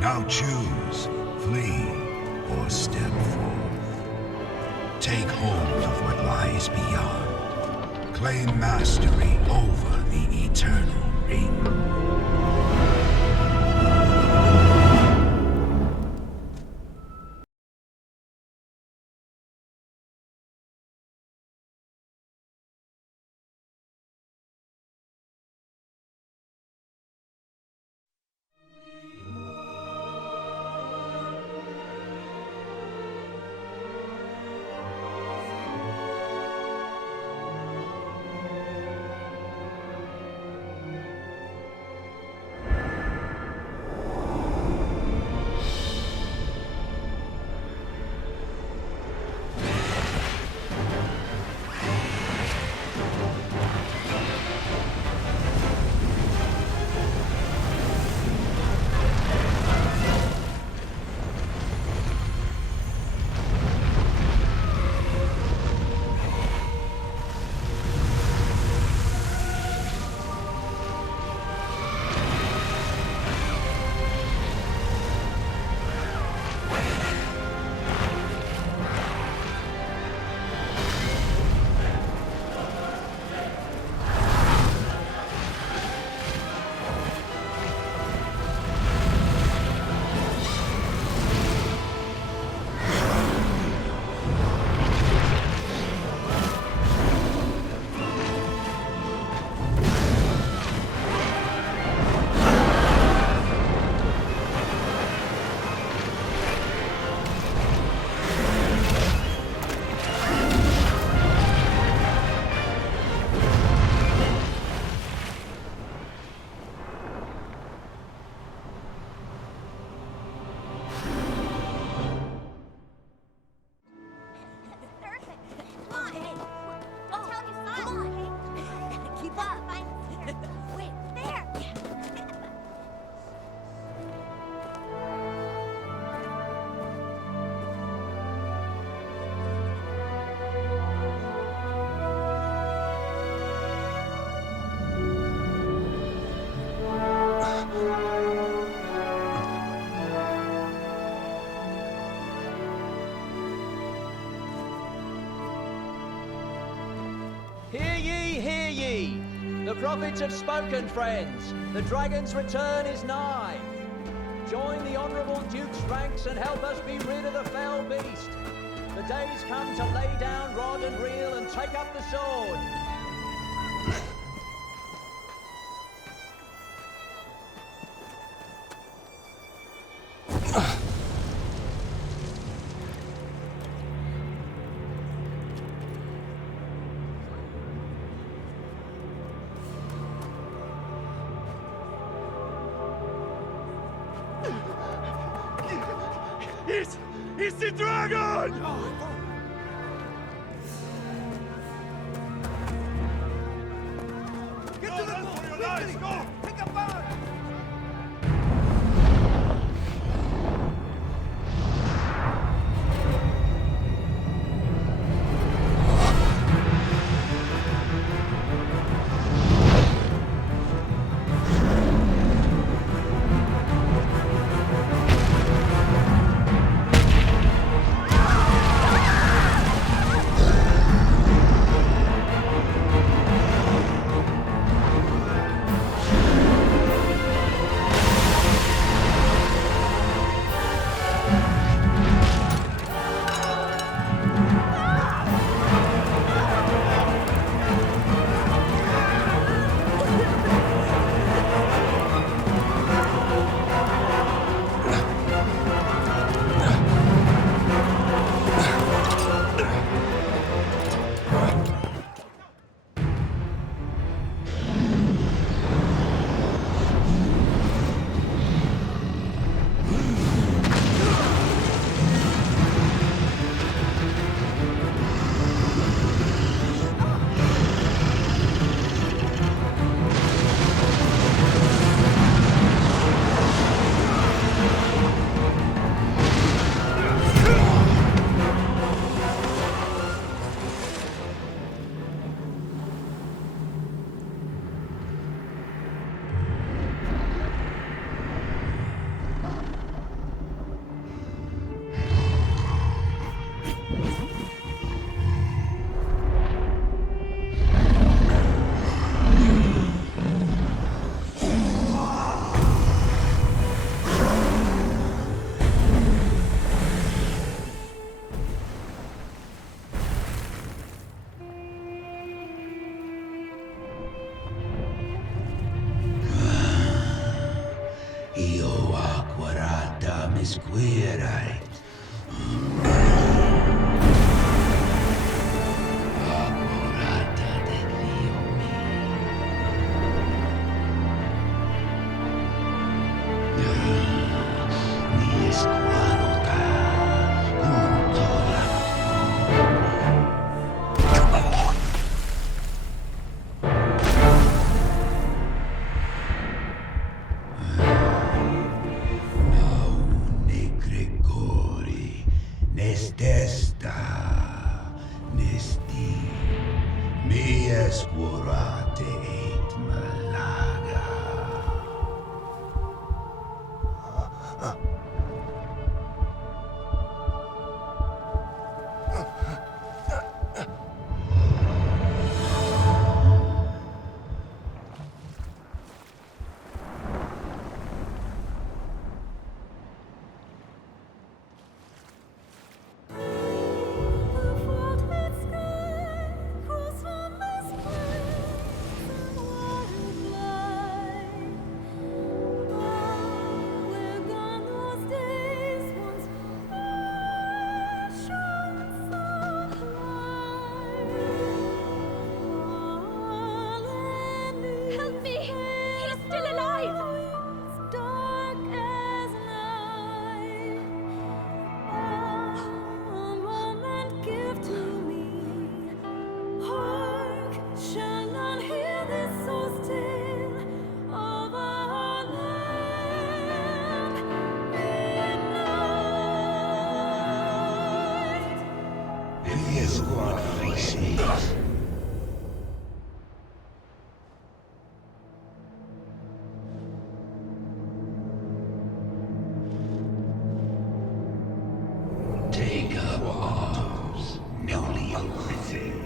Now choose, flee, or step forth. Take hold of what lies beyond. Claim mastery over the eternal ring. Hear ye, hear ye! The prophets have spoken, friends. The dragon's return is nigh. Join the honourable Duke's ranks and help us be rid of the fell beast. The day's come to lay down rod and reel and take up the sword. It's the dragon! Get to the boat! For your lives, go! Pick up boat! misquierait. Apurata de Dio mi esquadota junto la Nestesta, Nesti, Mies curate et malaga. Help me! He's still alive! Yes, what faces. Take up arms, newly arisen.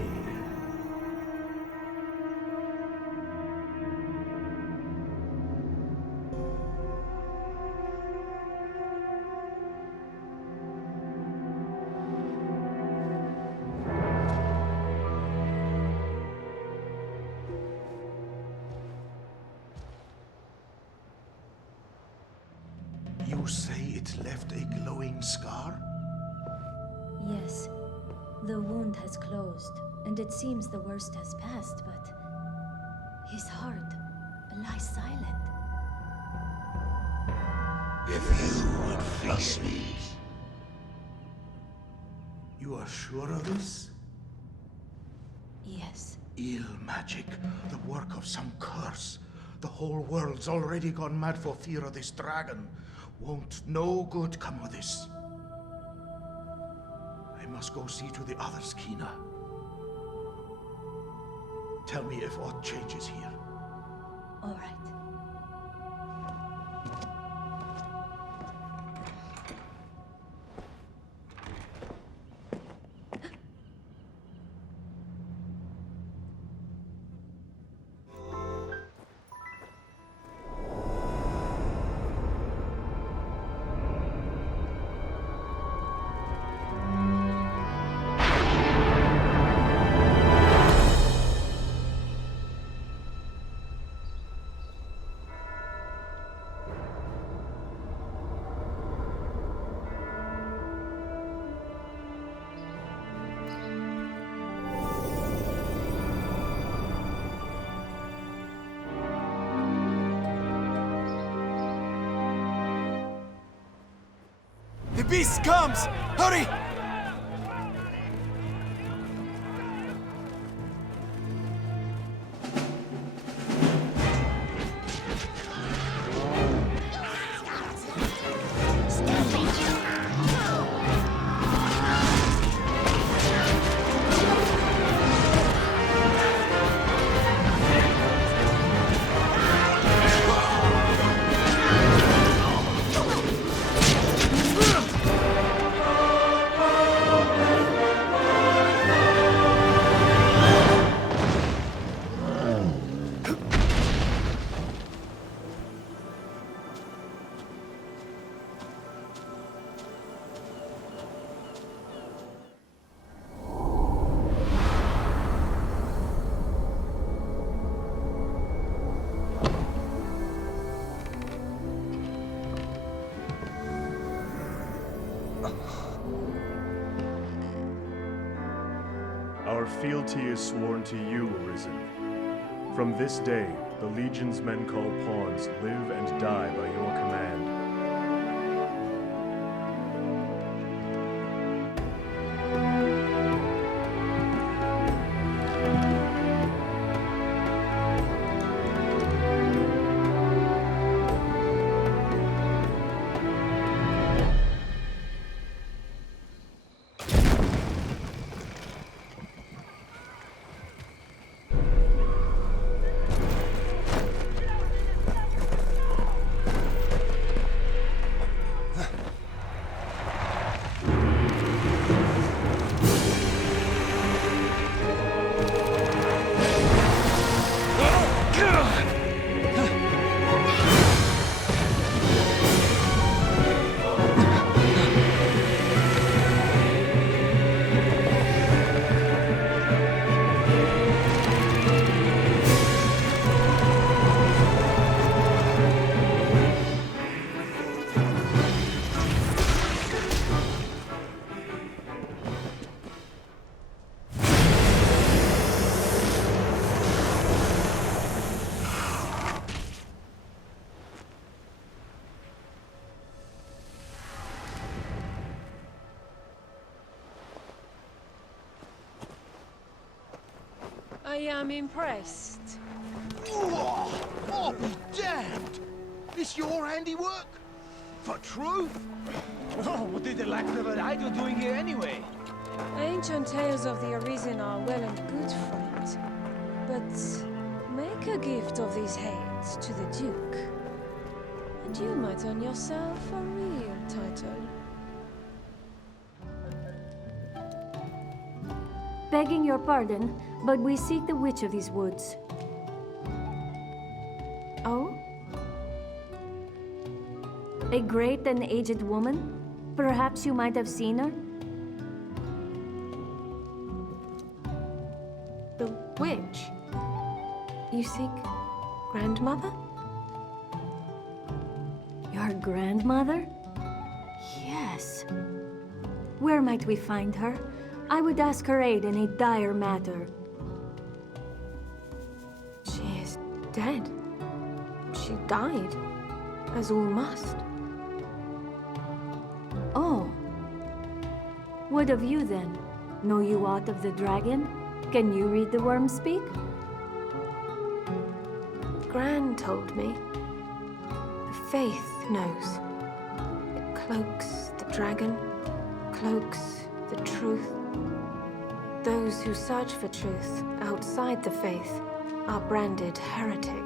You say it left a glowing scar? Yes. The wound has closed, and it seems the worst has passed, but his heart lies silent. If you would face me, You are sure of this? Yes. Ill magic, the work of some curse. The whole world's already gone mad for fear of this dragon. Won't no good come of this? I must go see to the others, Kina. Tell me if aught changes here. All right. The beast comes! Hurry! Our fealty is sworn to you, Arisen. From this day, the Legion's men called pawns live and die by your command. I am impressed. I'll be damned! This your handiwork? For truth? Oh, what did the lack of an idol doing here anyway? Ancient tales of the Arisen are well and good, friend. But make a gift of these heads to the Duke, and you might earn yourself a real title. Begging your pardon, but we seek the Witch of these woods. Oh? A great and aged woman? Perhaps you might have seen her? The witch? You seek grandmother? Your grandmother? Yes. Where might we find her? I would ask her aid in a dire matter. She is dead. She died, as all must. Oh. What of you then? Know you aught of the dragon? Can you read the worm speak? Gran told me. The faith knows. It cloaks the dragon, cloaks the truth. Those who search for truth outside the faith are branded heretic.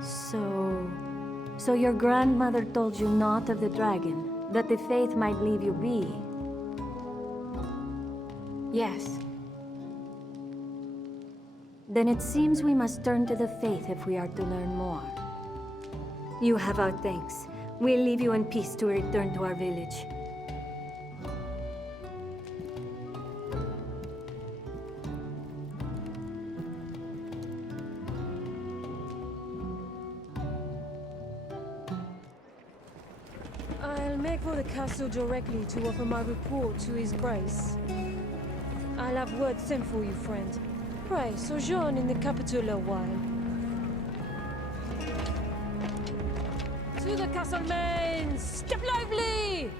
So your grandmother told you naught of the dragon, that the faith might leave you be? Yes. Then it seems we must turn to the faith if we are to learn more. You have our thanks. We'll leave you in peace to return to our village. I'll make for the castle directly to offer my report to His Grace. I'll have word sent for you, friend. Pray, sojourn in the capital a while. To the castle men! Step lively!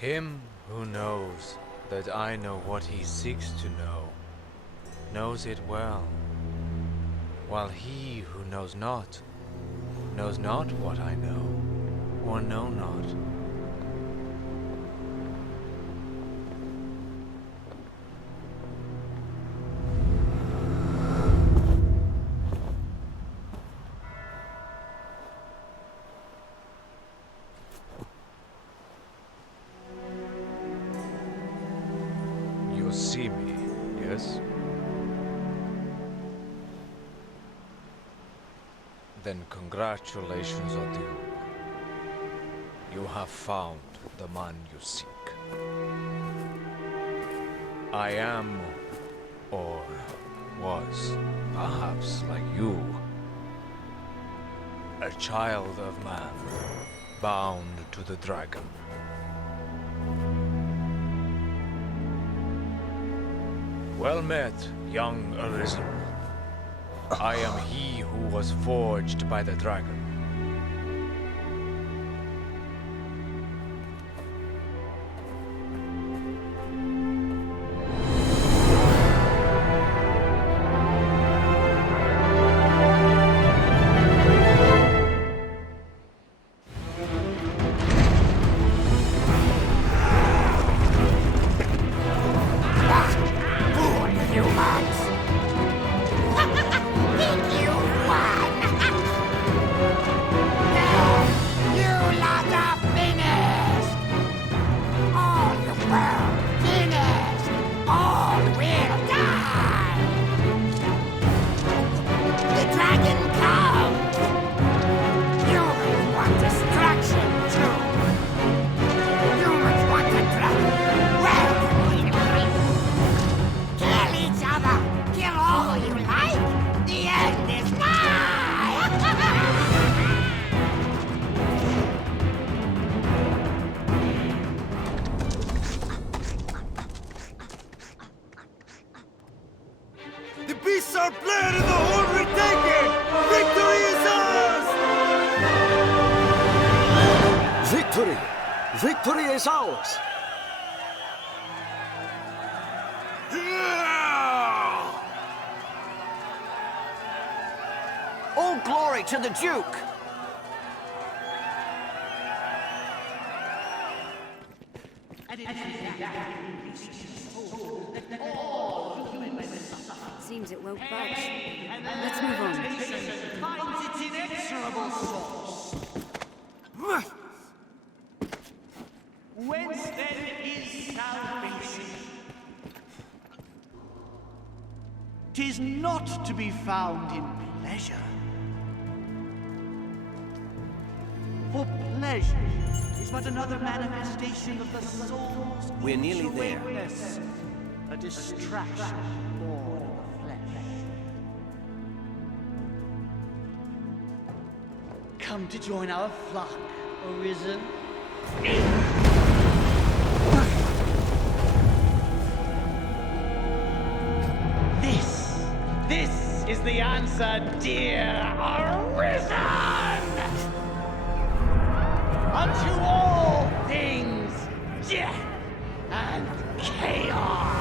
Him who knows that I know what he seeks to know, knows it well, while he who knows not what I know, or know not. to see me, yes? Then congratulations are due. You have found the man you seek. I am, or was, perhaps like you, a child of man, bound to the dragon. Well met, young Arisen. I am he who was forged by the dragon. Victory is ours! All glory to the Duke! Seems it won't budge. Let's move on. Finds its inexorable source. Whence then is salvation? 'Tis not to be found in pleasure. For pleasure is but another manifestation of the soul's We're nearly there. weakness, a distraction born of the flesh. Come to join our flock, Arisen. This is the answer, dear Arisen! Unto all things, death and chaos!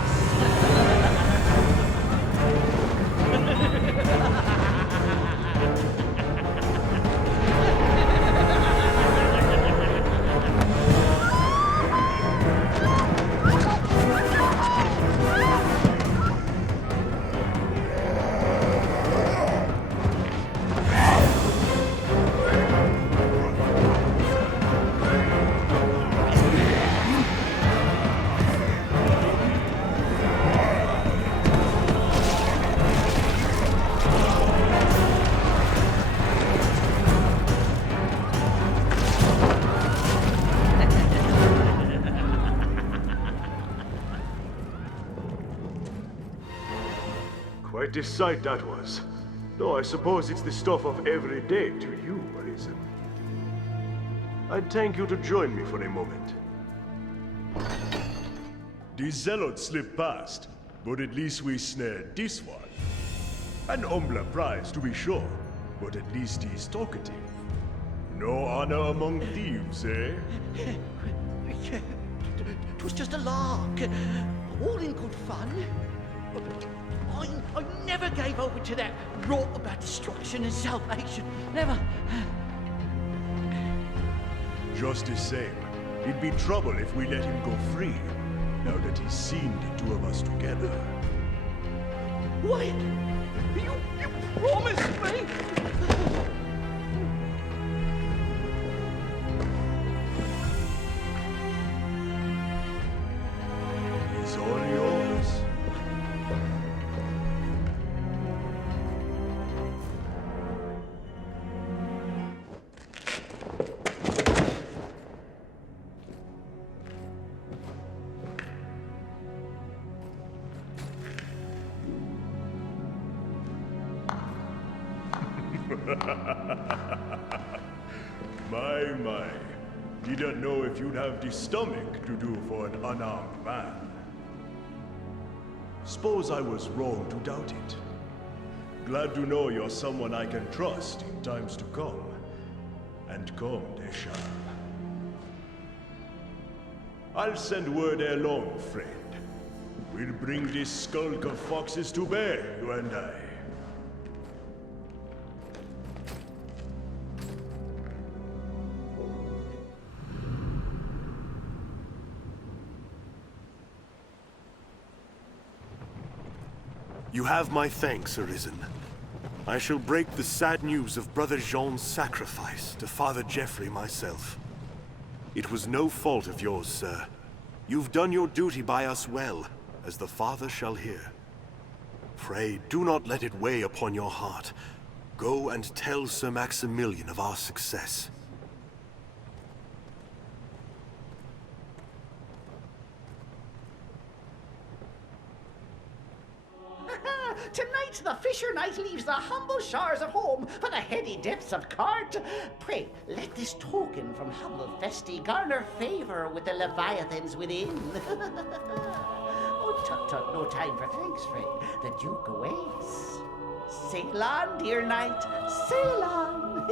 Quite a sight that was. Though I suppose it's the stuff of every day to you, Arisen. I'd thank you to join me for a moment. The zealots slipped past, but at least we snared this one. An humbler prize, to be sure, but at least he's talkative. No honor among thieves, eh? It was just a lark, all in good fun. I never gave over to that rot about destruction and salvation. Never. Just the same, it'd be trouble if we let him go free, now that he's seen the two of us together. Wait! You promised me! He's all yours. My. Didn't know if you'd have the stomach to do for an unarmed man. Suppose I was wrong to doubt it. Glad to know you're someone I can trust in times to come. And come they shall. I'll send word ere long, friend. We'll bring this skulk of foxes to bear, you and I. You have my thanks, Arisen. I shall break the sad news of Brother Jean's sacrifice to Father Geoffrey myself. It was no fault of yours, sir. You've done your duty by us well, as the Father shall hear. Pray, do not let it weigh upon your heart. Go and tell Sir Maximilian of our success. Tonight the fisher knight leaves the humble shores of home for the heady depths of court. Pray, let this token from humble Festi garner favor with the leviathans within. Oh, tut, no time for thanks, friend. The Duke awaits. Sail on, dear knight, sail on.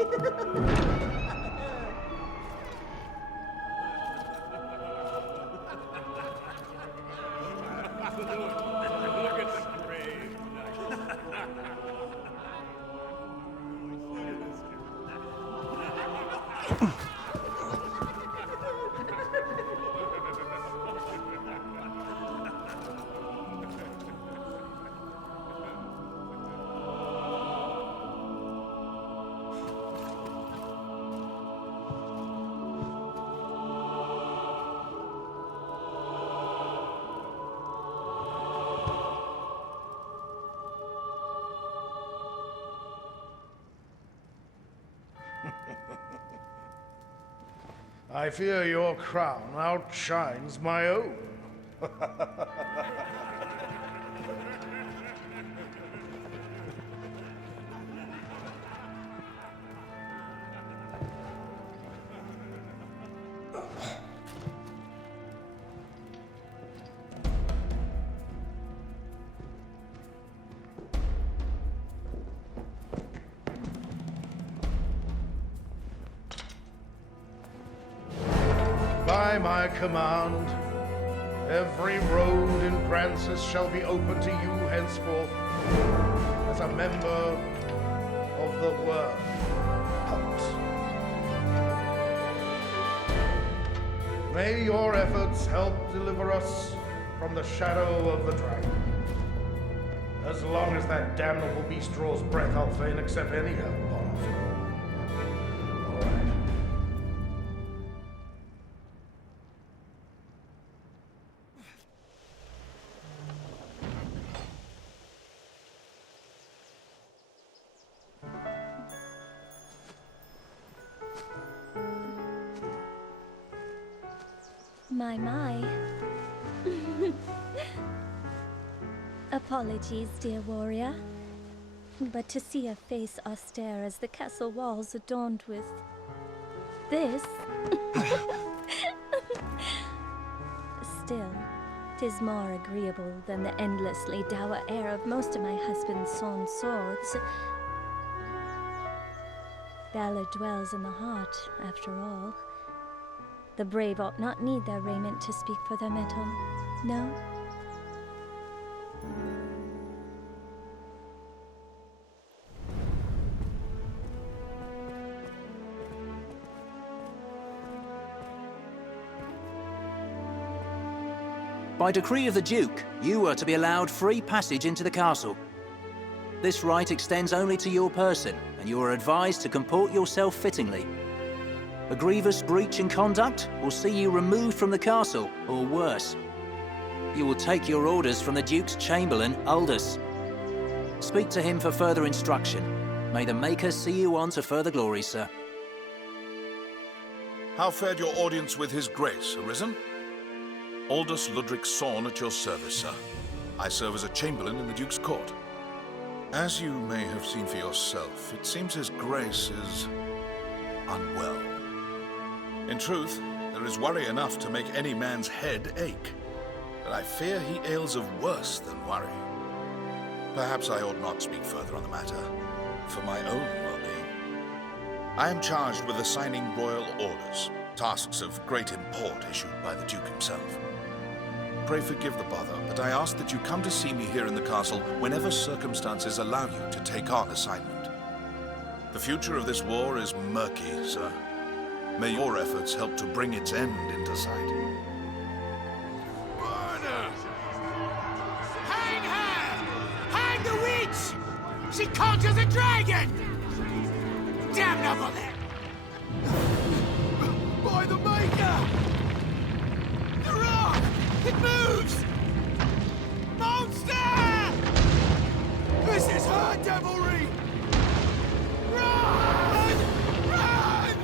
I fear your crown outshines my own. By my command, every road in Francis shall be open to you henceforth as a member of the world. May your efforts help deliver us from the shadow of the dragon. As long as that damnable beast draws breath, I'll fain accept any help on offer. All right. My. Apologies, dear warrior. But to see a face austere as the castle walls adorned with this... Still, 'tis more agreeable than the endlessly dour air of most of my husband's sawn swords. Valor dwells in the heart, after all. The brave ought not need their raiment to speak for them at all, no? By decree of the Duke, you are to be allowed free passage into the castle. This right extends only to your person, and you are advised to comport yourself fittingly. A grievous breach in conduct will see you removed from the castle, or worse. You will take your orders from the Duke's Chamberlain, Aldous. Speak to him for further instruction. May the Maker see you on to further glory, sir. How fared your audience with His Grace, Arisen? Aldous Ludric Sorn at your service, sir. I serve as a Chamberlain in the Duke's court. As you may have seen for yourself, it seems His Grace is unwell. In truth, there is worry enough to make any man's head ache. But I fear he ails of worse than worry. Perhaps I ought not speak further on the matter, for my own well-being. I am charged with assigning royal orders, tasks of great import issued by the Duke himself. Pray forgive the bother, but I ask that you come to see me here in the castle whenever circumstances allow you to take on assignment. The future of this war is murky, sir. May your efforts help to bring its end into sight. Hang her! Hang the witch! She conjures a dragon! Damnable! By the Maker! The rock! It moves! Monster! This is her devilry! Run! Run!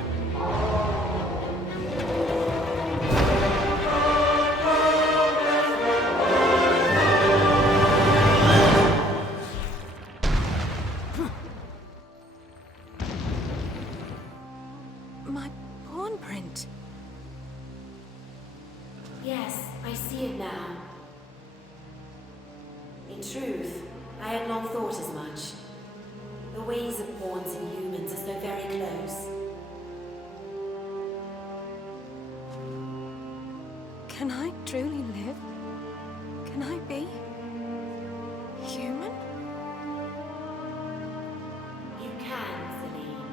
My pawn print. Yes, I see it now. In truth, I had long thought as much. The ways of pawns and humans are so very close. Can I truly live? Can I be human? You can, Celine.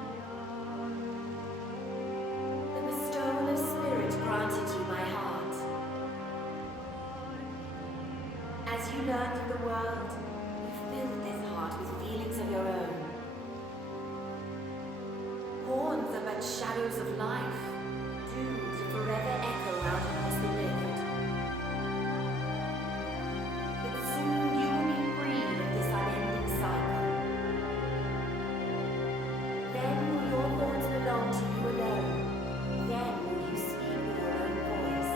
The bestowal of spirit granted you my heart. As you learned of the world, you filled this heart with feelings of your own. Pawns are but shadows of life, doomed to forever echo out across the rift. But soon you will be freed of this unending cycle. Then will your thoughts belong to you alone. Then will you speak with your own voice.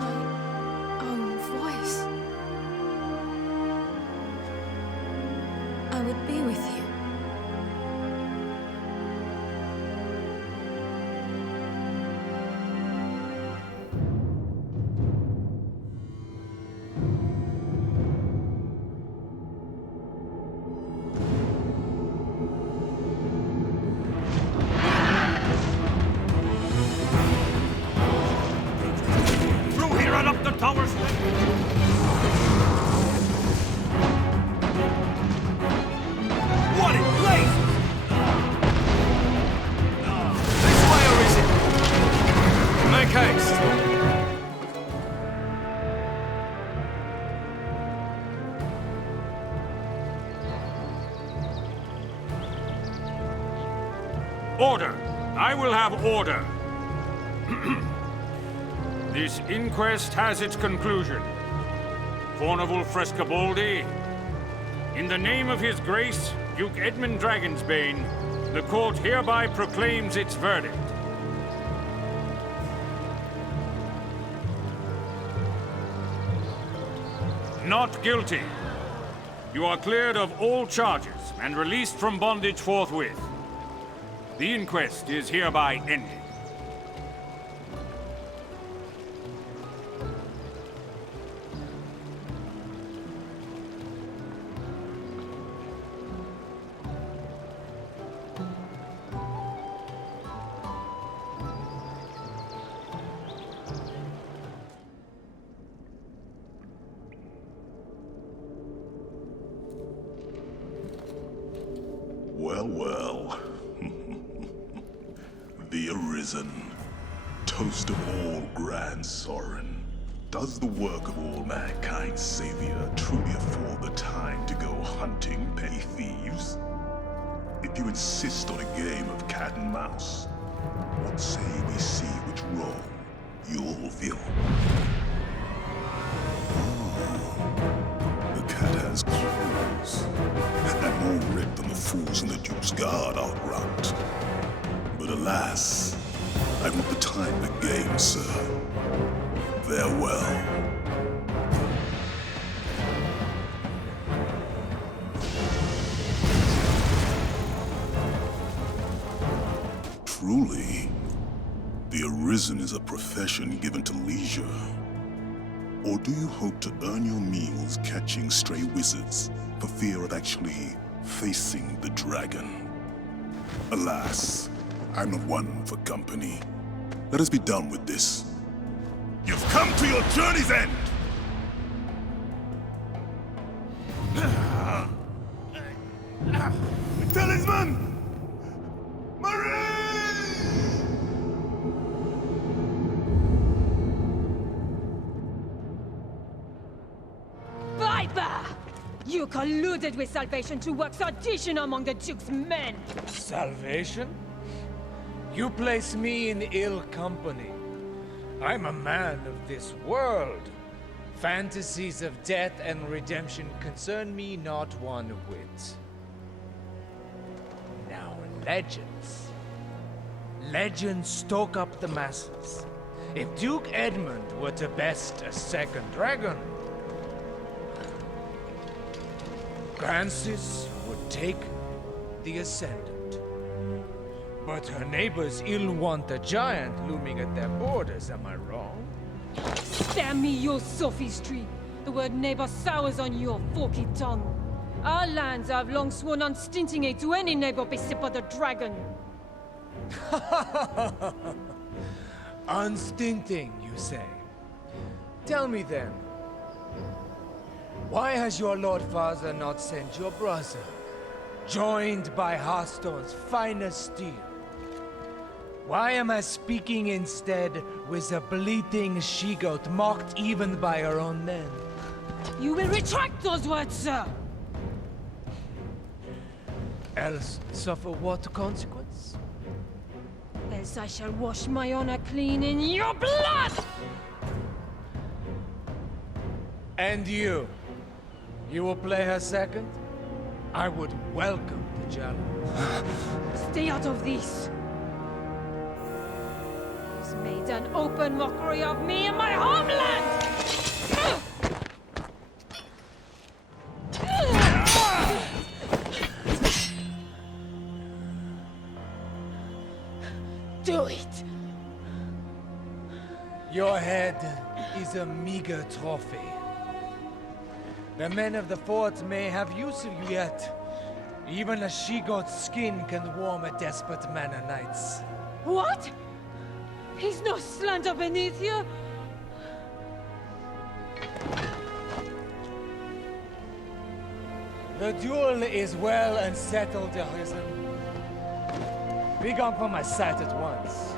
My own voice. I would be with you. Through here and up the tower's What in blazes? This way or is it? Make haste. Order! I will have order! This inquest has its conclusion. Fornival Frescobaldi, in the name of His Grace, Duke Edmund Dragonsbane, the court hereby proclaims its verdict. Not guilty. You are cleared of all charges and released from bondage forthwith. The inquest is hereby ended. Well, well. The Arisen. Toast of all grand Sorin. Does the work of all mankind's savior truly afford the time to go hunting petty thieves? If you insist on a game of cat and mouse, what say we see which role you'll fill? The cat has claws, and more ripped than the fools in the Duke's Guard outrun. But alas, I've not the time to game, sir. Farewell. The Arisen is a profession given to leisure. Or do you hope to earn your meals catching stray wizards for fear of actually facing the dragon? Alas, I'm not one for company. Let us be done with this. You've come to your journey's end! Talisman! Viper! You colluded with Salvation to work sedition among the Duke's men! Salvation? You place me in ill company. I'm a man of this world. Fantasies of death and redemption concern me not one whit. Now, legends. Legends stoke up the masses. If Duke Edmund were to best a second dragon, Francis would take the Ascendant. But her neighbors ill want a giant looming at their borders, am I wrong? Damn me, your sophistry! The word neighbor sours on your forky tongue. Our lands have long sworn unstinting aid to any neighbor beset by the dragon. Unstinting, you say? Tell me then, why has your Lord Father not sent your brother, joined by Hearthstone's finest steel? Why am I speaking instead with a bleating she-goat mocked even by her own men? You will retract those words, sir! Else suffer what consequence? Else I shall wash my honor clean in your blood! And you? You will play her second? I would welcome the challenge. Stay out of this! He's made an open mockery of me and my homeland! Do it! Your head is a meager trophy. The men of the fort may have use of you yet. Even a she-goat's skin can warm a desperate man of nights. What? He's no slander beneath you? The duel is well and settled, Arisen. Be gone from my sight at once.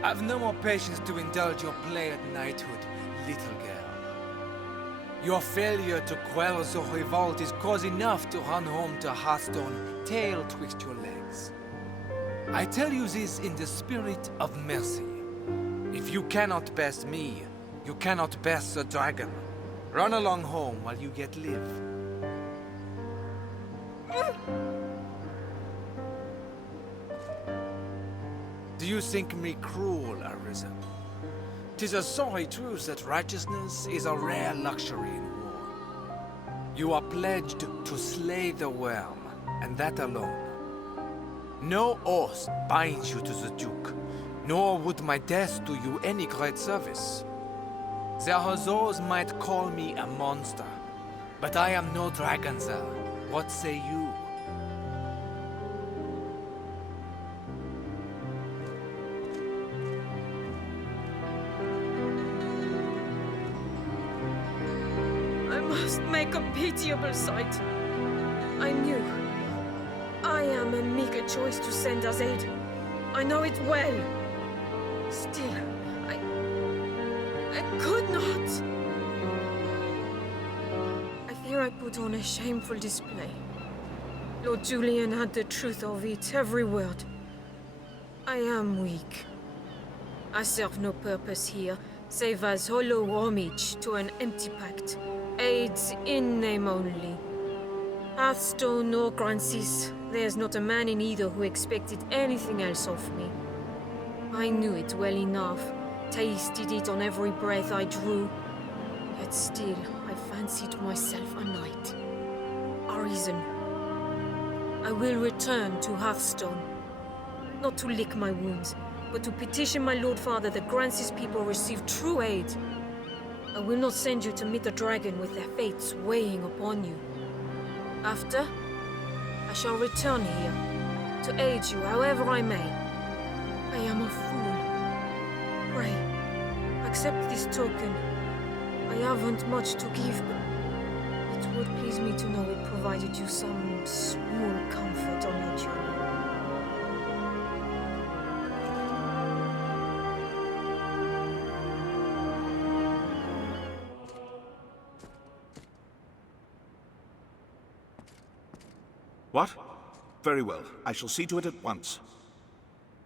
I've no more patience to indulge your play at knighthood, little girl. Your failure to quell the revolt is cause enough to run home to Hearthstone, tail twixt your legs. I tell you this in the spirit of mercy. If you cannot best me, you cannot best the dragon. Run along home while you yet live. Do you think me cruel, Arisen? 'Tis a sorry truth that righteousness is a rare luxury in war. You are pledged to slay the worm, and that alone. No oath binds you to the Duke, nor would my death do you any great service. There are those might call me a monster, but I am no dragon, sir. What say you? I must make a pitiable sight. I knew. I am a meager choice to send as aid. I know it well. Still, I could not. I fear I put on a shameful display. Lord Julian had the truth of it, every word. I am weak. I serve no purpose here, save as hollow homage to an empty pact. Aids in name only. Hearthstone or Francis, there's not a man in either who expected anything else of me. I knew it well enough, tasted it on every breath I drew. Yet still, I fancied myself a knight. Arisen, I will return to Hearthstone. Not to lick my wounds, but to petition my Lord Father that grants his people receive true aid. I will not send you to meet the dragon with their fates weighing upon you. After, I shall return here, to aid you however I may. I am a fool. Pray, accept this token. I haven't much to give, but it would please me to know it provided you some small comfort on your journey. What? Very well. I shall see to it at once.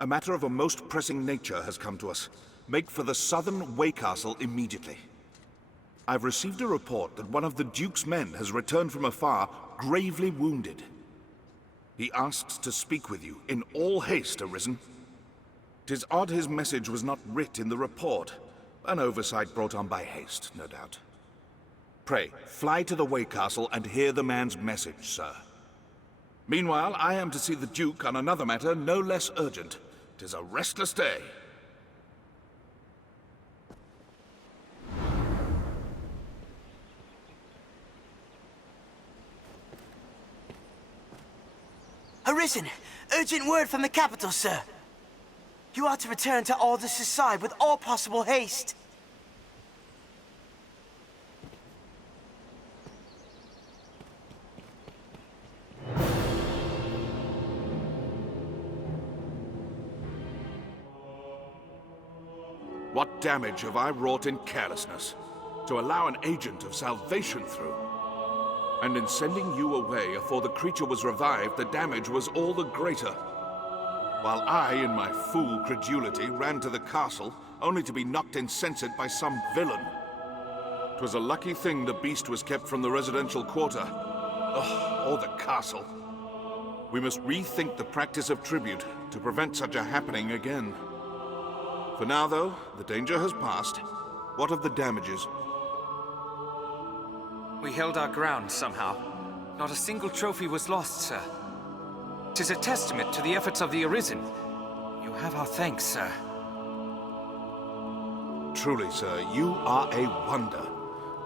A matter of a most pressing nature has come to us. Make for the southern Way Castle immediately. I've received a report that one of the Duke's men has returned from afar, gravely wounded. He asks to speak with you, in all haste, Arisen. 'Tis odd his message was not writ in the report. An oversight brought on by haste, no doubt. Pray, fly to the Way Castle and hear the man's message, sir. Meanwhile, I am to see the Duke on another matter no less urgent. 'Tis a restless day. Arisen! Urgent word from the capital, sir. You are to return to Aldous' side with all possible haste. What damage have I wrought in carelessness to allow an agent of salvation through? And in sending you away afore the creature was revived, the damage was all the greater. While I, in my fool credulity, ran to the castle, only to be knocked insensate by some villain. 'Twas a lucky thing the beast was kept from the residential quarter. Ugh, or the castle. We must rethink the practice of tribute to prevent such a happening again. For now, though, the danger has passed. What of the damages? We held our ground somehow. Not a single trophy was lost, sir. 'Tis a testament to the efforts of the Arisen. You have our thanks, sir. Truly, sir, you are a wonder.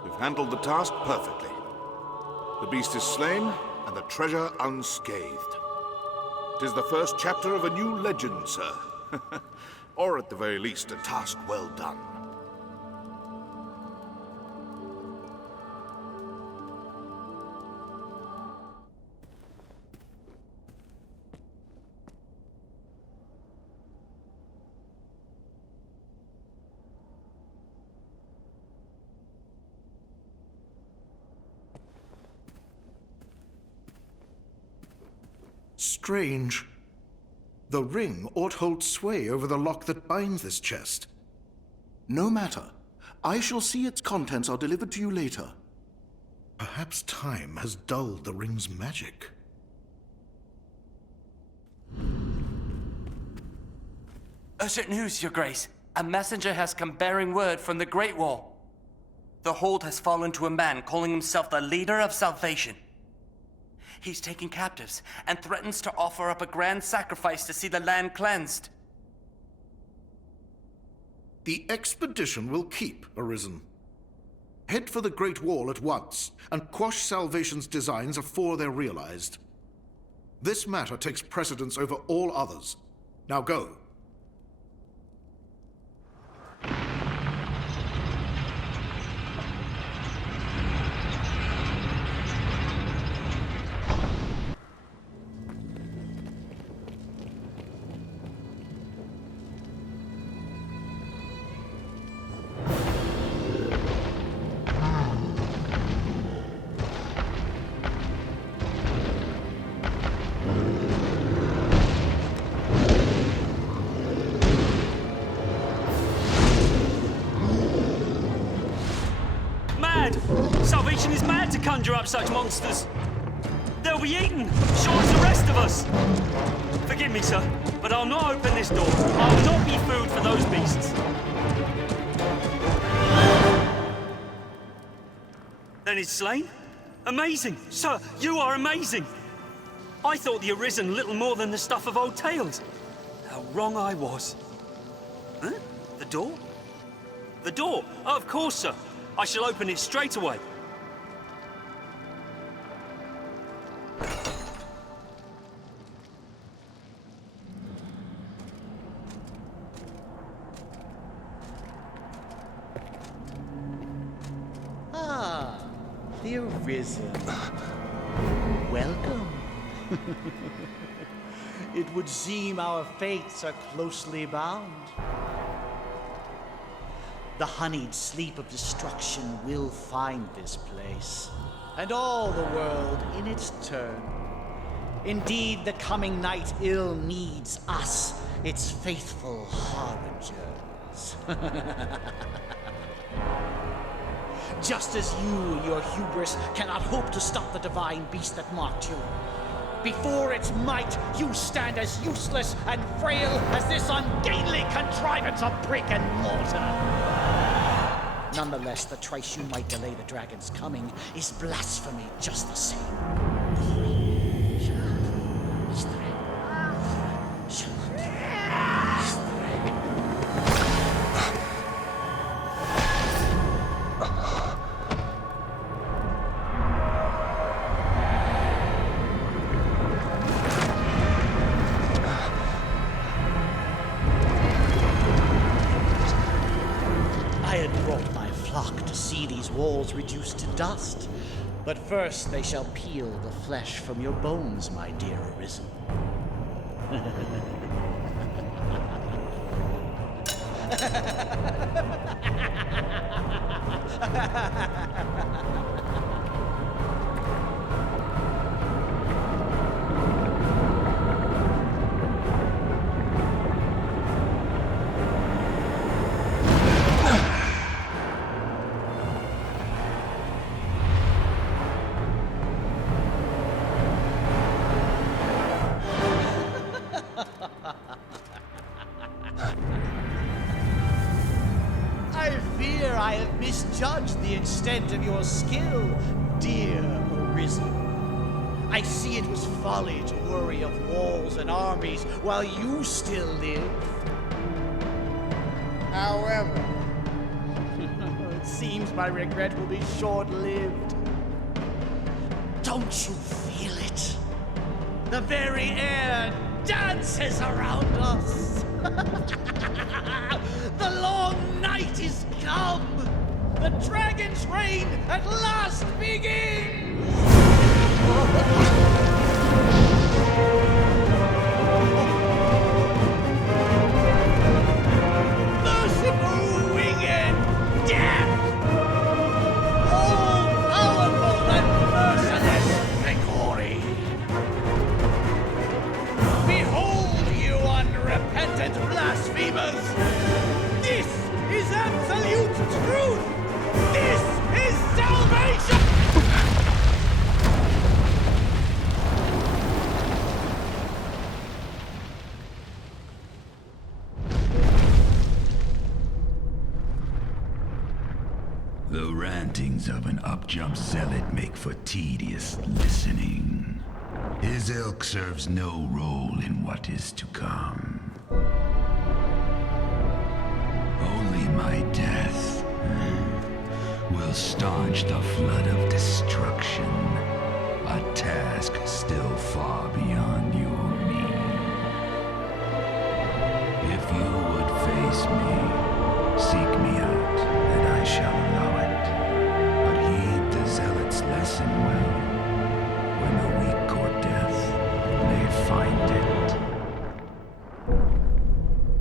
You've handled the task perfectly. The beast is slain, and the treasure unscathed. 'Tis the first chapter of a new legend, sir. Or at the very least, a task well done. Strange. The ring ought hold sway over the lock that binds this chest. No matter. I shall see its contents are delivered to you later. Perhaps time has dulled the ring's magic. Urgent news, Your Grace. A messenger has come bearing word from the Great Wall. The hold has fallen to a man calling himself the leader of salvation. He's taken captives and threatens to offer up a grand sacrifice to see the land cleansed. The expedition will keep, Arisen. Head for the Great Wall at once, and quash Salvation's designs afore they're realized. This matter takes precedence over all others. Now go. Salvation is mad to conjure up such monsters. They'll be eaten, sure as the rest of us. Forgive me, sir, but I'll not open this door. I'll not be food for those beasts. Then it's slain? Amazing. Sir, you are amazing. I thought the Arisen little more than the stuff of old tales. How wrong I was. Huh? The door? The door? Oh, of course, sir. I shall open it straight away. Ah, the Arisen. Welcome. It would seem our fates are closely bound. The honeyed sleep of destruction will find this place, and all the world in its turn. Indeed, the coming night ill needs us, its faithful harbingers. Just as you, your hubris, cannot hope to stop the divine beast that mocked you. Before its might, you stand as useless and frail as this ungainly contrivance of brick and mortar. Nonetheless, the trice you might delay the dragon's coming is blasphemy just the same. Walls reduced to dust. But first they shall peel the flesh from your bones, my dear Arisen. I have misjudged the extent of your skill, dear Arisen. I see it was folly to worry of walls and armies while you still live. However, it seems my regret will be short-lived. Don't you feel it? The very air dances around us. The long night is come. The dragon's reign at last begins. Merciful winged death! All-powerful and merciless Vigori! Behold, you unrepentant blasphemers! This is absolute truth! This is salvation! The rantings of an up-jump zealot make for tedious listening. His ilk serves no role in what is to come. Only my death will staunch the flood of destruction, a task still far beyond your means. If you would face me, seek me out, and I shall allow it. But heed the zealot's lesson well. When the weak court death, they find it.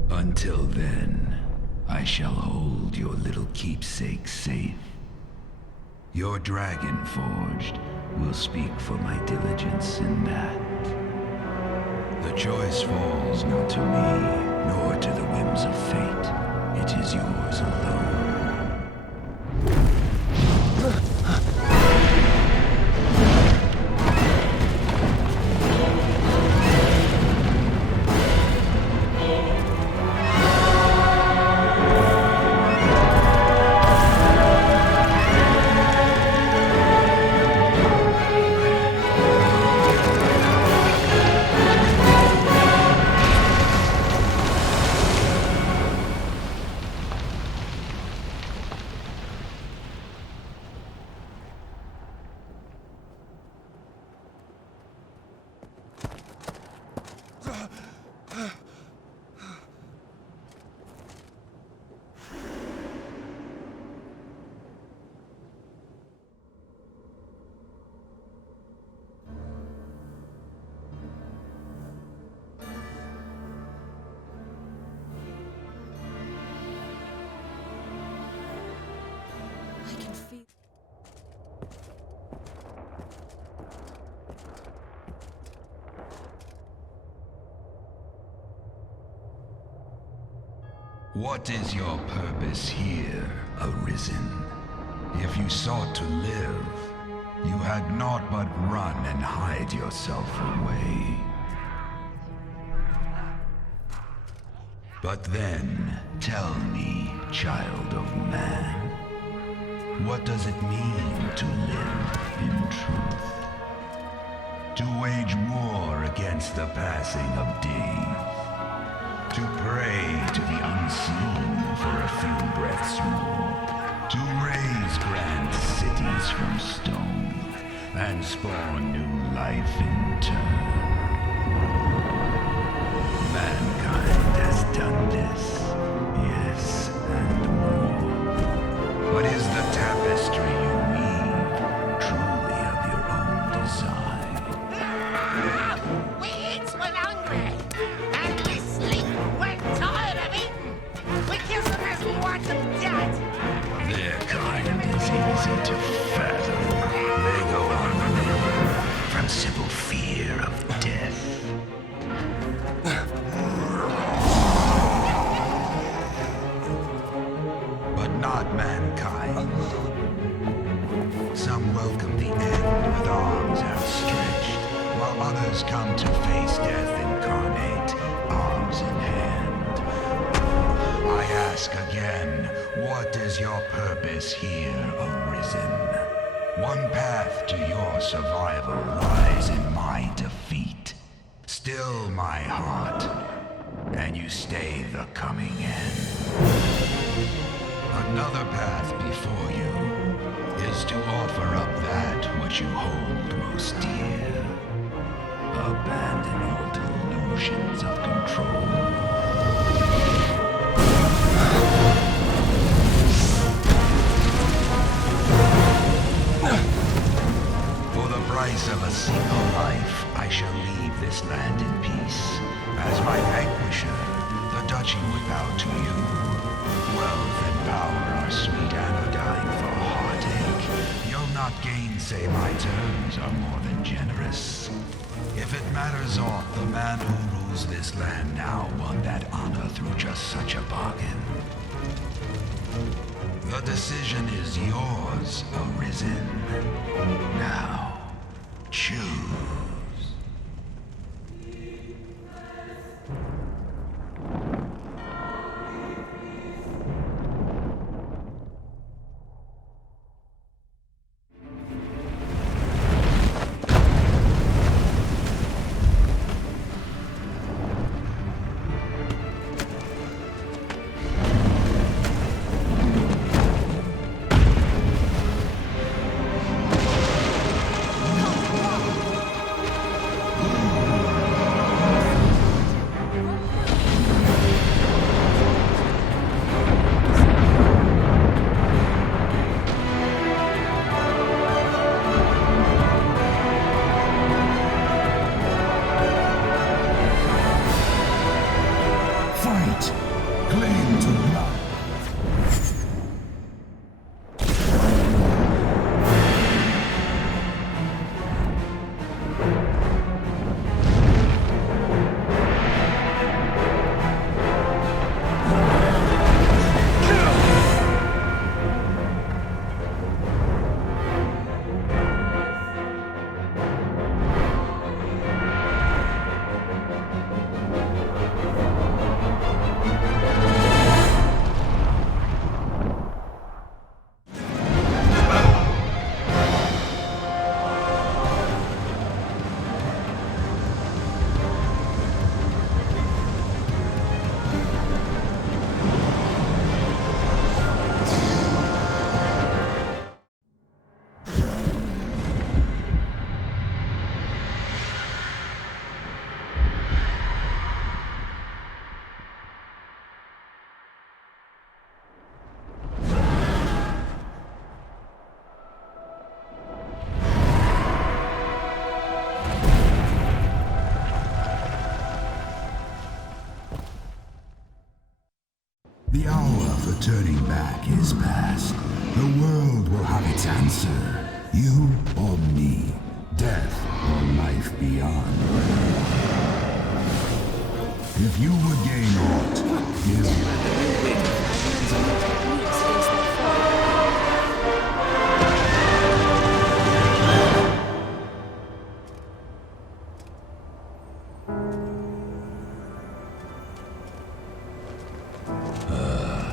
Until then, I shall hold your little keepsake safe. Your dragon forged will speak for my diligence in that. The choice falls not to me, nor to the whims of fate. It is yours alone. What is your purpose here, Arisen? If you sought to live, you had naught but run and hide yourself away. But then, tell me, child of man, what does it mean to live in truth? To wage war against the passing of days. To pray to the unseen for a few breaths more. To raise grand cities from stone and spawn new life in turn. Mankind has done this, yes, and more. But is the tapestry you weave truly of your own design? We eat when hungry, and we sleep when tired of eating. We kill them as we want them dead. Their kind is easy to fathom. They go on living from simple fear of death. But not mankind. Some welcome the end with arms outstretched, while others come to face death incarnate, arms in hand. I ask again, what is your purpose here, Arisen? One path to your survival lies in my defeat. Still my heart, and you stay the coming end. Another path before you is to offer up that which you hold most dear. Abandon all delusions of control. For the price of a single life, I shall leave this land in peace. As my vanquisher, the duchy would bow to you. Wealth and power are sweet anodyne for heartache. You'll not gainsay my terms are more than generous. If it matters aught, the man who rules this land now won that honor through just such a bargain. The decision is yours, Arisen. Now, choose. The hour for turning back is past. The world will have its answer. You or me. Death or life beyond. If you would gain aught,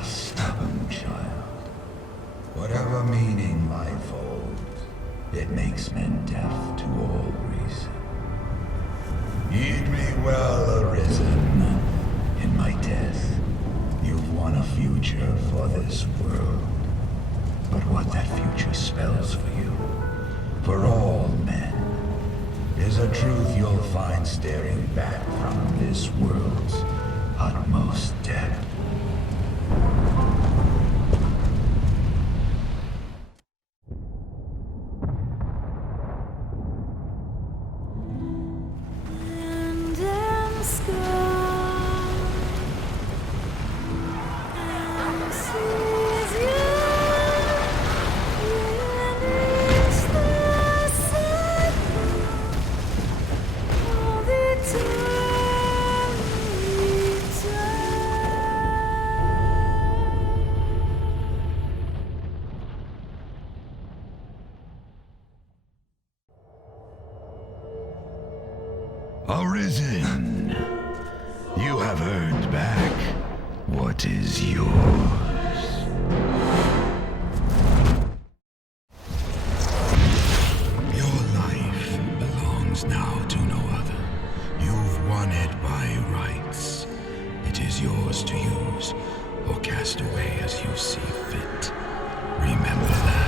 stubborn child. Whatever meaning life holds, it makes men deaf to all reason. Heed me well, Arisen. In my death, you've won a future for this world. But what that future spells for you, for all men, is a truth you'll find staring back from this world's utmost depth. Arisen, you have earned back what is yours. Your life belongs now to no other. You've won it by rights. It is yours to use or cast away as you see fit. Remember that.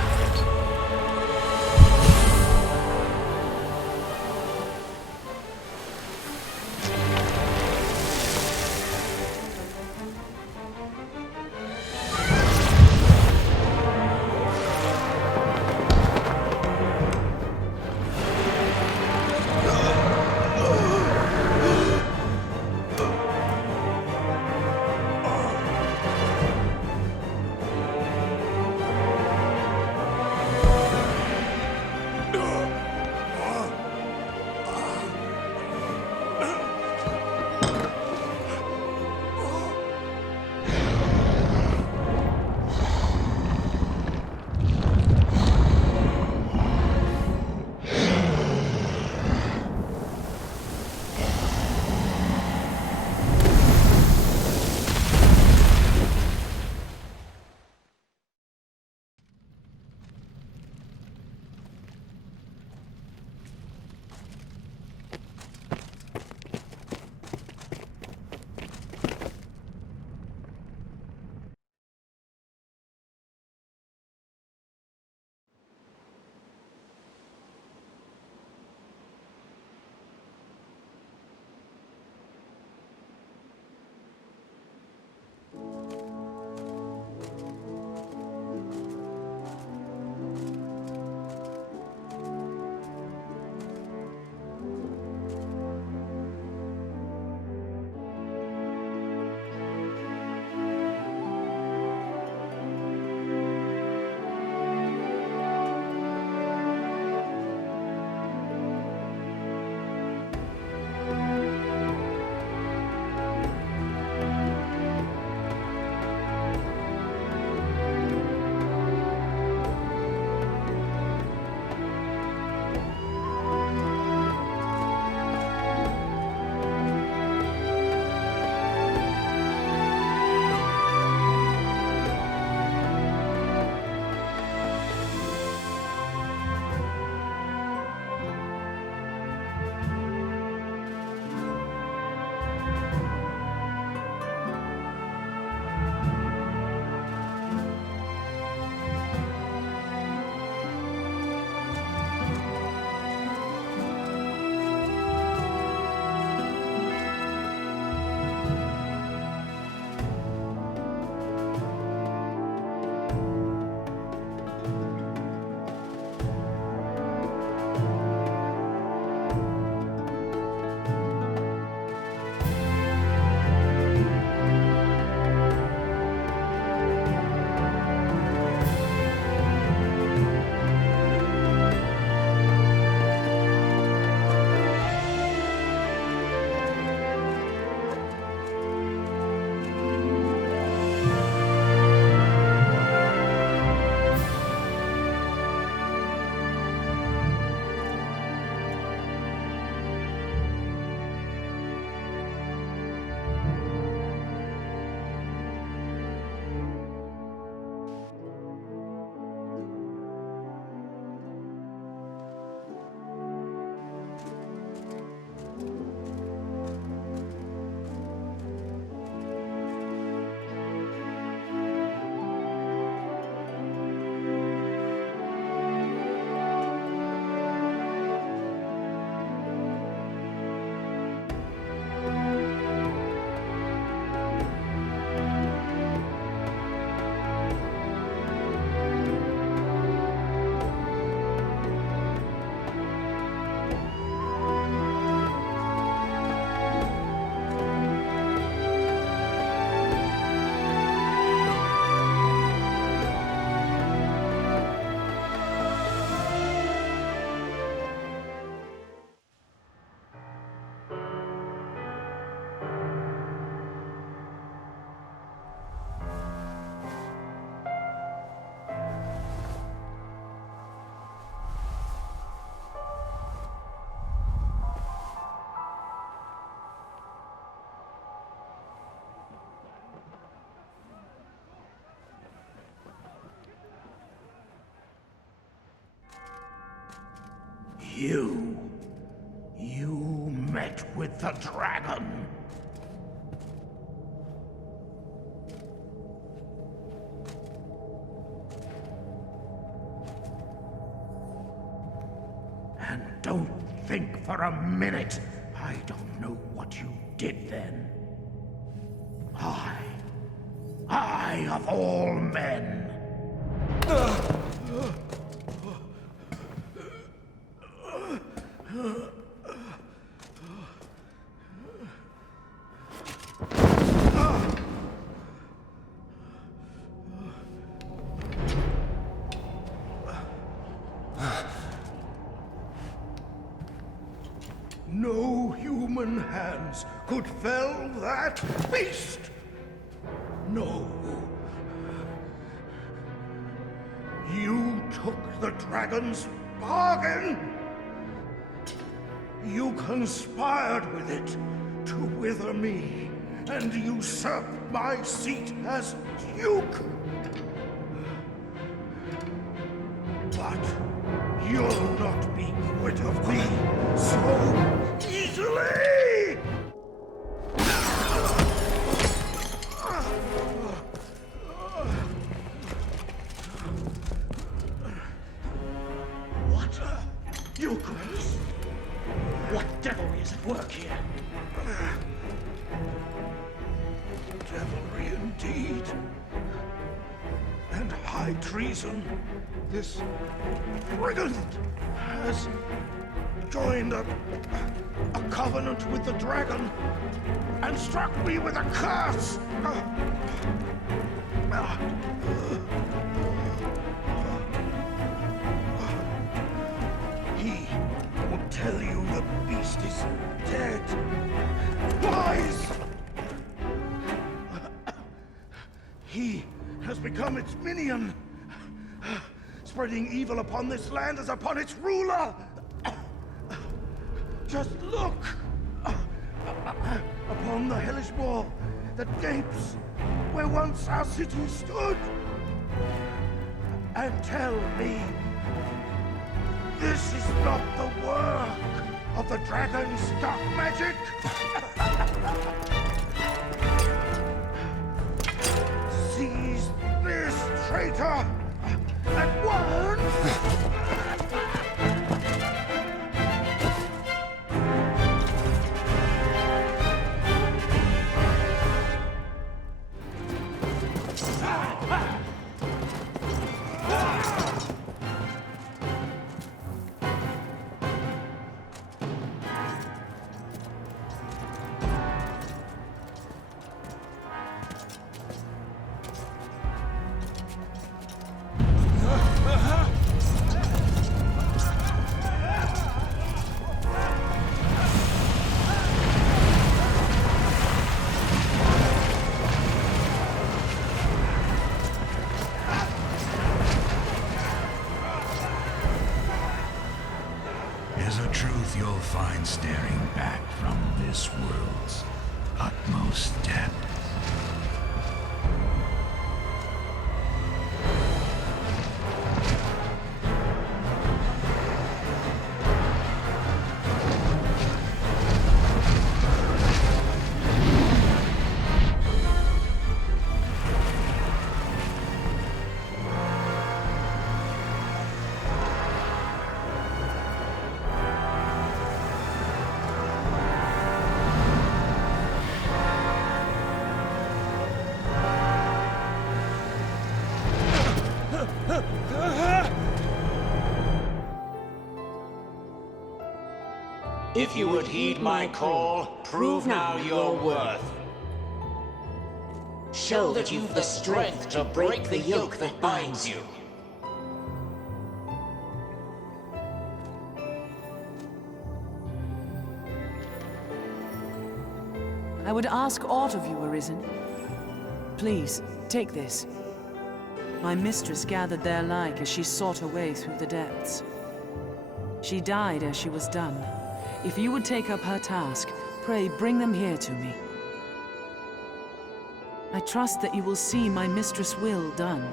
You met with the dragon. And don't think for a minute I don't know what you did then. I of all men. No human hands could fell that beast! No. You took the dragon's bargain! You conspired with it to wither me and usurp my seat as Duke! But you'll not be quit of me so easily! What? Your Grace? What devilry is at work here? Devilry indeed. And high treason. This brigand has joined a covenant with the dragon and struck me with a curse. He will tell you the beast is dead. Lies! He has become its minion, spreading evil upon this land as upon its ruler. Just look upon the hellish wall that gapes where once our city stood, and tell me this is not the work of the dragon's dark magic. Seize this traitor at once! There's a truth you'll find staring back from this world's utmost depths. If you would heed my call, prove now your worth. Show that you've the strength to break the yoke that binds you. I would ask aught of you, Arisen. Please, take this. My mistress gathered their like as she sought her way through the depths. She died as she was done. If you would take up her task, pray bring them here to me. I trust that you will see my mistress' will done.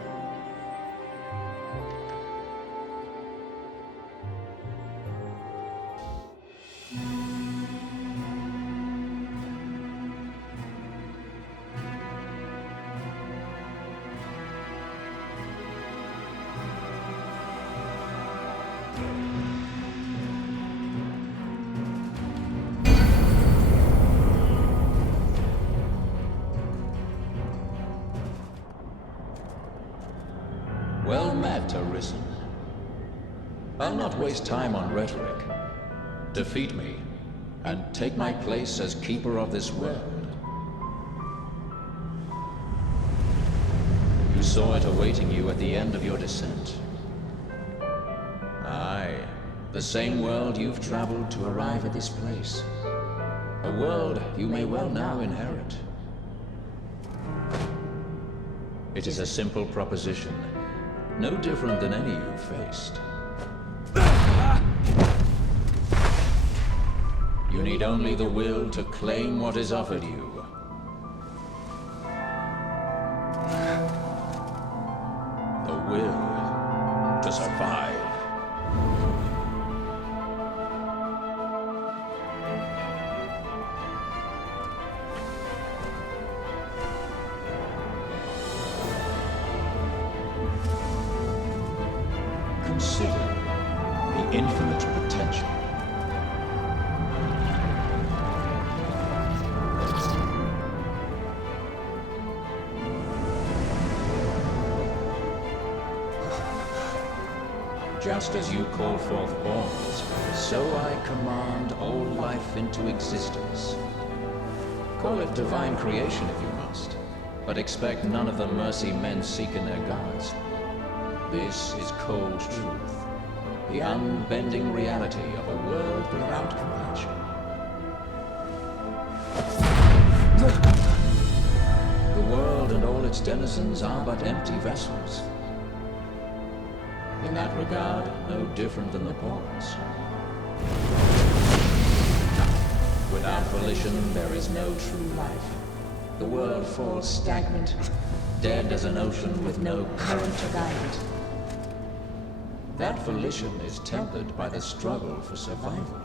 yet, Arisen. I'll not waste time on rhetoric. Defeat me, and take my place as keeper of this world. You saw it awaiting you at the end of your descent. Aye, the same world you've traveled to arrive at this place. A world you may well now inherit. It is a simple proposition, no different than any you've faced. You need only the will to claim what is offered you. The will to survive. Consider the infinite potential. Just as you call forth forms, so I command all life into existence. Call it divine creation if you must, but expect none of the mercy men seek in their gods. This is cold truth, the unbending reality of a world without compassion. The world and all its denizens are but empty vessels. In that regard, no different than the pawns. Without volition, there is no true life. The world falls stagnant, dead as an ocean with no current to guide it. That volition is tempered by the struggle for survival.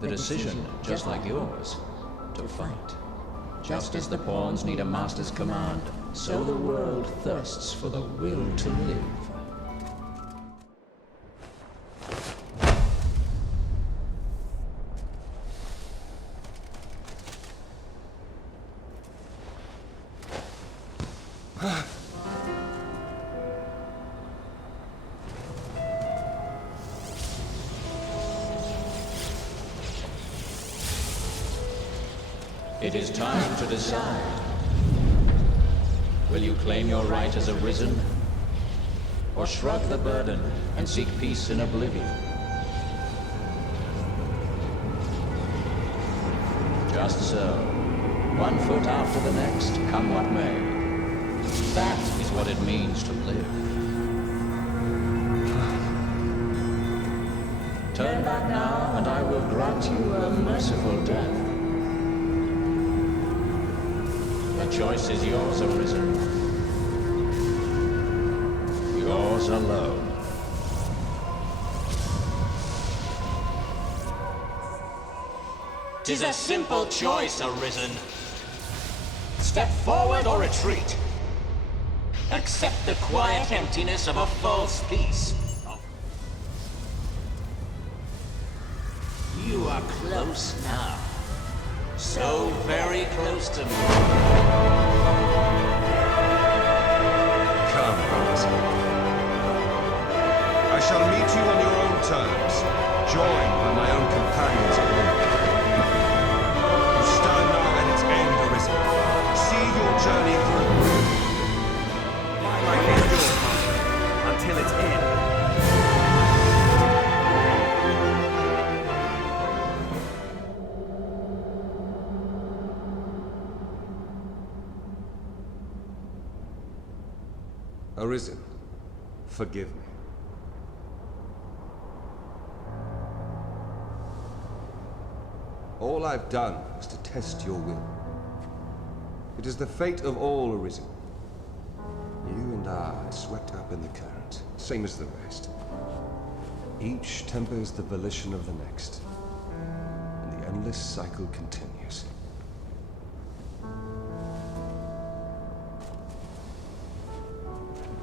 The decision, just like yours, to fight. Just as the pawns need a master's command, so the world thirsts for the will to live. It is time to decide. Will you claim your right as Arisen, or shrug the burden and seek peace in oblivion? Just so, one foot after the next, come what may. That is what it means to live. Turn back now, and I will grant you a merciful death. The choice is yours, Arisen. Yours alone. 'Tis a simple choice, Arisen. Step forward or retreat. Accept the quiet emptiness of a false peace. You are close now. So very close to me. Come, Arisen. I shall meet you on your own terms, joined by my own companions of war. You stand now at its end, Arisen. See your journey through. My life is yours, Master, until its end. Arisen, forgive me. All I've done was to test your will. It is the fate of all Arisen. You and I are swept up in the current, same as the rest. Each tempers the volition of the next, and the endless cycle continues.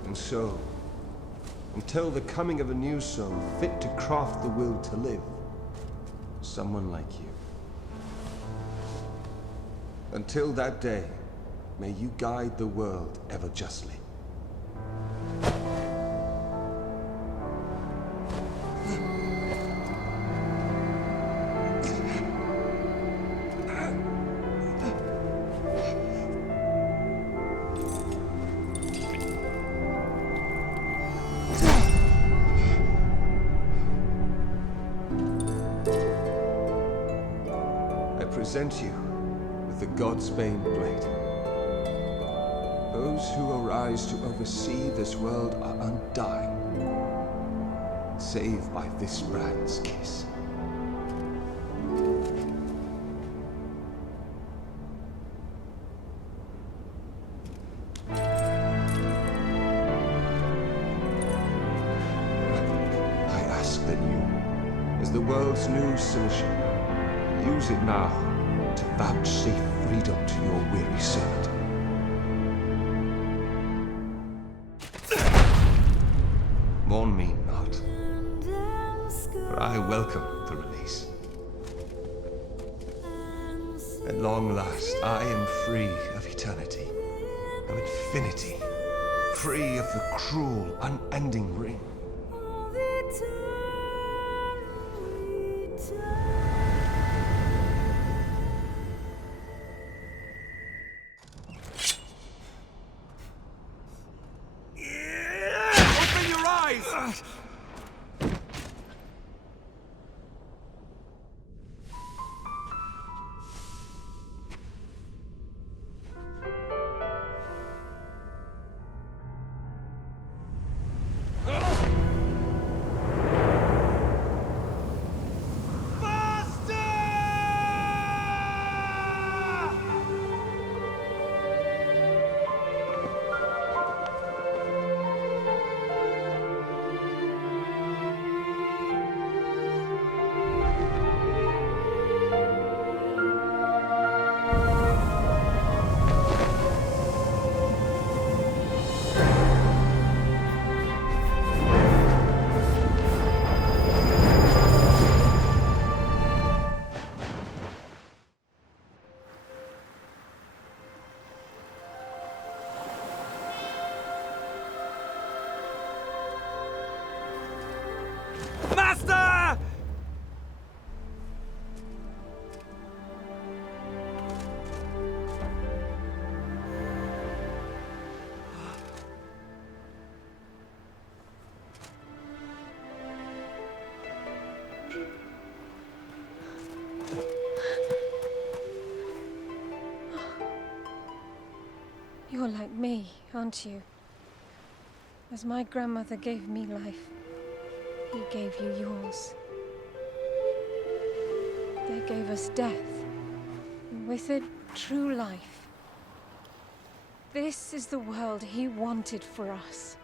And so, until the coming of a new soul fit to craft the will to live, someone like you. Until that day, may you guide the world ever justly. I present you with the Godsbane blade. Those who arise to oversee this world are undying, save by this brand's kiss. I ask that you, as the world's new solution, use it now to vouchsafe freedom to your weary servant. Mourn me not, for I welcome the release. At long last, I am free of eternity, of infinity, free of the cruel, unending ring. Open your eyes! Master! You're like me, aren't you? As my grandmother gave me life, he gave you yours. They gave us death, and with it, true life. This is the world he wanted for us.